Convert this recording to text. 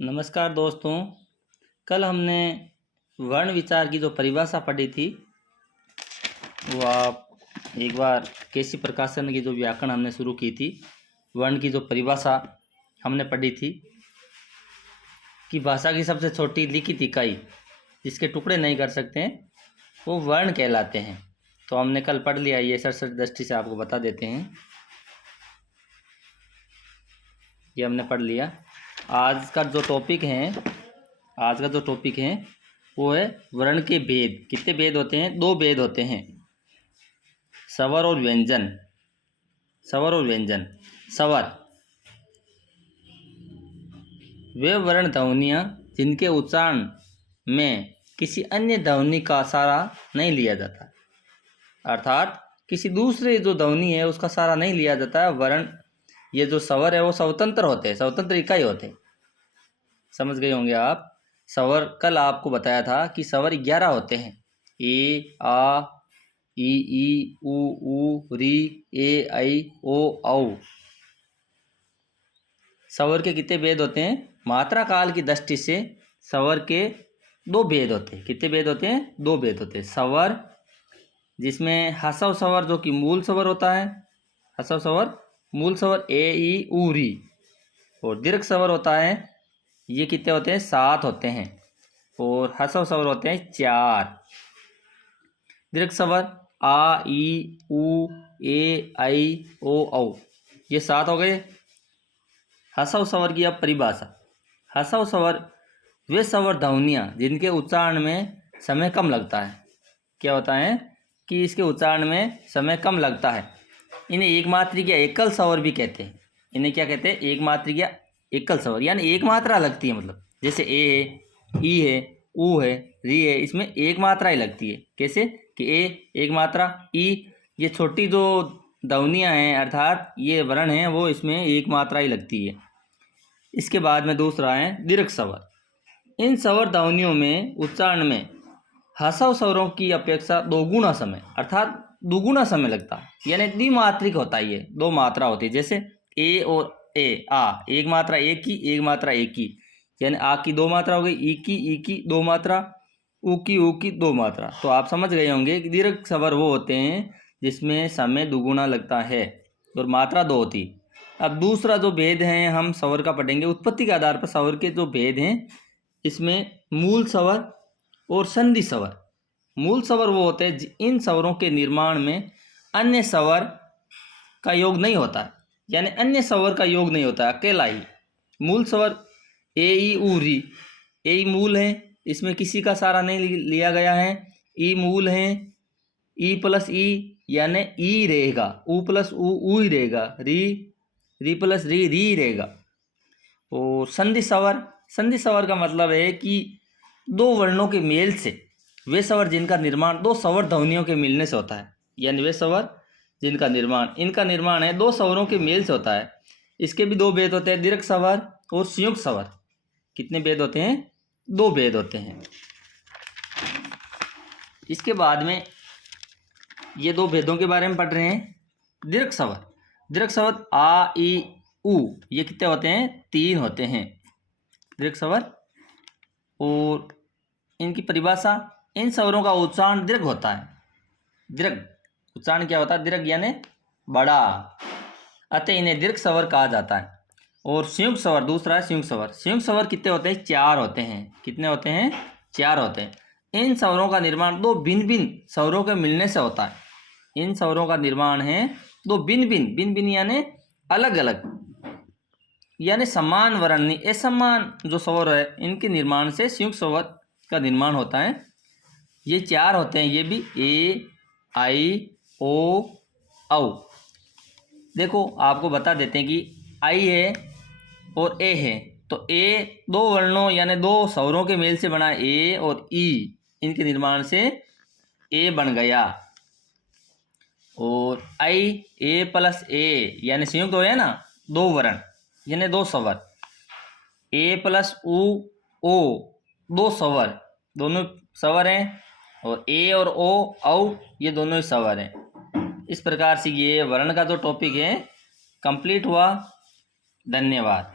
नमस्कार दोस्तों। कल हमने वर्ण विचार की जो परिभाषा पढ़ी थी वो आप एक बार केसी प्रकाशन की जो व्याकरण हमने शुरू की थी, वर्ण की जो परिभाषा हमने पढ़ी थी कि भाषा की सबसे छोटी लिखित इकाई जिसके टुकड़े नहीं कर सकते हैं वो वर्ण कहलाते हैं। तो हमने कल पढ़ लिया, ये सरसरी दृष्टि से आपको बता देते हैं। ये हमने पढ़ लिया। आज का जो टॉपिक है वो है वर्ण के भेद। कितने भेद होते हैं? 2 भेद होते हैं, स्वर और व्यंजन। स्वर वे वर्ण ध्वनियाँ जिनके उच्चारण में किसी अन्य ध्वनि का सहारा नहीं लिया जाता, अर्थात किसी दूसरे जो ध्वनि है उसका सहारा नहीं लिया जाता। वर्ण ये जो स्वर है वो स्वतंत्र होते हैं, स्वतंत्र इकाई होते हैं। समझ गए होंगे आप। स्वर कल आपको बताया था कि स्वर 11 होते हैं। ए, आ, ई, उ, री, ए, ऐ, ओ, औ। स्वर के कितने भेद होते हैं? मात्रा काल की दृष्टि से स्वर के 2 भेद होते हैं। कितने भेद होते हैं? 2 भेद होते हैं। स्वर जिसमें हसव स्वर जो कि मूल स्वर होता है, हसव स्वर मूल स्वर ए, ई, उ, री, और दीर्घ स्वर होता है। ये कितने होते हैं? 7 होते हैं। और हसव स्वर होते हैं 4। दीर्घ स्वर आ, ई, उ, ए, ऐ, ओ, औ, ये 7 हो गए। हसव स्वर की अब परिभाषा। हसव स्वर वे स्वर ध्वनियाँ जिनके उच्चारण में समय कम लगता है। क्या होता है कि इसके उच्चारण में समय कम लगता है। इन्हें एक मात्रिक या एकल स्वर भी कहते हैं। इन्हें क्या कहते हैं? एक मात्रिक या एकल स्वर, यानी एक मात्रा लगती है। मतलब जैसे ए है, ई है, उ है, री है, इसमें एक मात्रा ही लगती है। कैसे कि ए एक मात्रा, ई ये छोटी जो ध्वनियाँ हैं अर्थात ये वर्ण हैं वो इसमें एक मात्रा ही लगती है। इसके बाद में दूसरा है दीर्घ स्वर। इन स्वर ध्वनियों में उच्चारण में हसव स्वरों की अपेक्षा 2 गुना समय अर्थात दुगुना समय लगता है, यानी द्विमात्रिक होता है। ये 2 मात्रा होती है। जैसे ए और ए, आ एक मात्रा एक की, एक मात्रा एक की, यानी आ की 2 मात्रा हो गई, ई की 2 मात्रा, उ की 2 मात्रा। तो आप समझ गए होंगे कि दीर्घ स्वर वो होते हैं जिसमें समय दुगुना लगता है और मात्रा 2 होती। अब दूसरा जो भेद है हम स्वर का पढ़ेंगे। उत्पत्ति के आधार पर स्वर के जो भेद हैं इसमें मूल स्वर और संधि स्वर। मूल स्वर वो होते हैं इन स्वरों के निर्माण में अन्य स्वर का योग नहीं होता, यानी अन्य स्वर का योग नहीं होता, अकेला ही मूल स्वर। ए, ई, उ, री, ए मूल है, इसमें किसी का सहारा नहीं लिया गया है। ई मूल है, ई प्लस ई यानी ई रहेगा, उ प्लस उ ही रहेगा, री प्लस री रहेगा। और संधि स्वर का मतलब है कि 2 वर्णों के मेल से वे स्वर जिनका निर्माण 2 स्वर ध्वनियों के मिलने से होता है, यानी वे स्वर जिनका निर्माण इनका निर्माण है 2 स्वरों के मेल से होता है। इसके भी 2 भेद होते हैं, दीर्घ स्वर और संयुक्त स्वर। कितने भेद होते हैं? 2 भेद होते हैं। इसके बाद में ये 2 भेदों के बारे में पढ़ रहे हैं। दीर्घ स्वर आ, ई, उ ये कितने होते हैं? 3 होते हैं दीर्घ स्वर। और इनकी परिभाषा, इन स्वरों का उच्चारण दीर्घ होता है। दीर्घ उच्चारण क्या होता है? दीर्घ यानी बड़ा, अतः इन्हें दीर्घ स्वर कहा जाता है। और संयुक्त स्वर दूसरा है संयुक्त स्वर कितने होते हैं? 4 होते हैं। कितने होते हैं? 4 होते हैं। इन स्वरों का निर्माण 2 भिन्न भिन्न स्वरों के मिलने से होता है। इन स्वरों का निर्माण है 2 भिन्न भिन्न यानी अलग अलग, यानी समान वर्ण नहीं, असमान जो स्वर है इनके निर्माण से संयुक्त स्वर का निर्माण होता है। ये 4 होते हैं। ये भी ए, आई, ओ, औ। देखो आपको बता देते हैं कि आई है और ए है, तो ए 2 वर्णों यानी 2 स्वरों के मेल से बना ए, और ई इनके निर्माण से ए बन गया। और आई ए प्लस ए यानी संयुक्त हो ना, 2 वर्ण यानी 2 स्वर, ए प्लस उ ओ 2 स्वर, दोनों स्वर हैं। और ए और ओ औ ये दोनों ही स्वर हैं। इस प्रकार से ये वर्ण का जो टॉपिक है कंप्लीट हुआ। धन्यवाद।